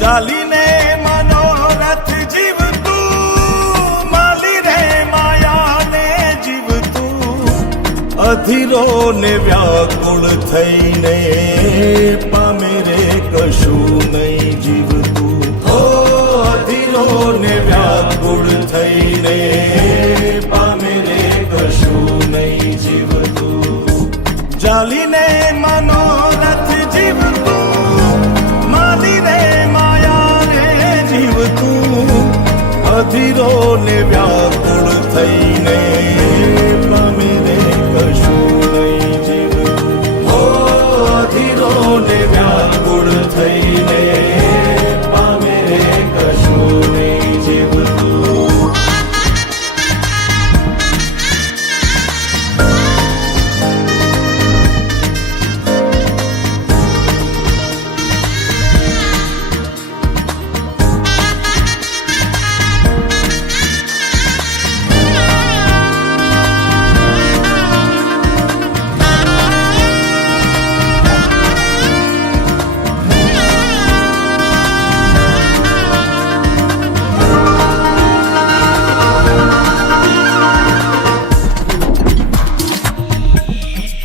ચાલીને મનોરથ જીવતું, માલી રે માયાને જીવતું, અધીરો ને વ્યાકુળ થઈને પામે રે કશું નહીં જીવતું. હો અધીરો ને વ્યાકુળ થઈને પામે રે કશું નહીં જીવતું. ચાલીને મનોરથ જીવતું, માલી રે અધીરો ને વ્યાકુળ થઈને પામે રે કશું નહીં જીવતું. હો અધીરો ને વ્યાકુળ થઈને પામે રે કશું નહીં જીવતું.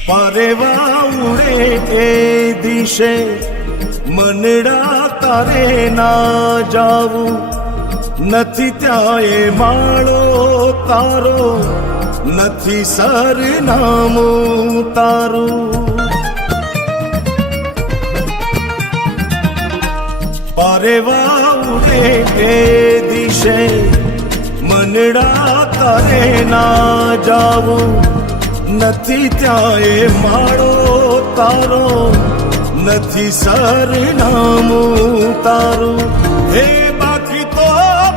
પરેવા ઉડે એ દિશે મનડા તારે ના જાવું, નથી ત્યાં એ માળો તારો, નથી સરનામું તારું. પરેવા ઉડે એ દિશે મનડા તારે ના જાવું, નથી ત્યાં એ માળો તારો, નથી સરનામું તારું. હે બાકી તો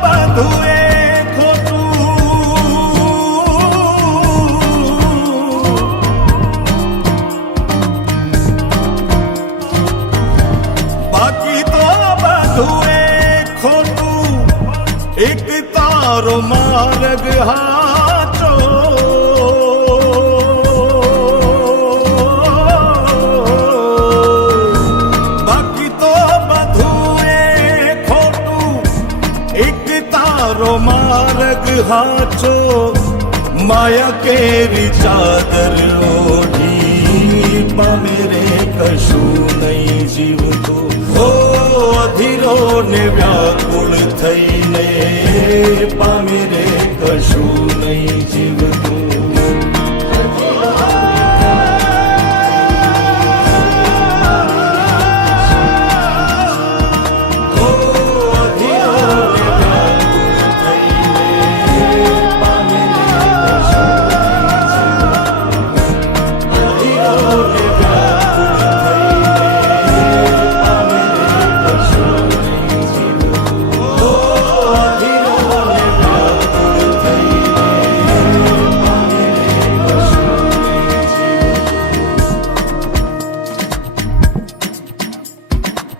બધું એ ખોટું, બાકી તો બધું એ ખોટું, એક તારો માર્ગ હાચો. માર્ગ હાચો, માયા કેરી ચાદર ઓઢી પામે રે કશું નહીં જીવતું. હો અધીરો ને વ્યાકુળ થઈ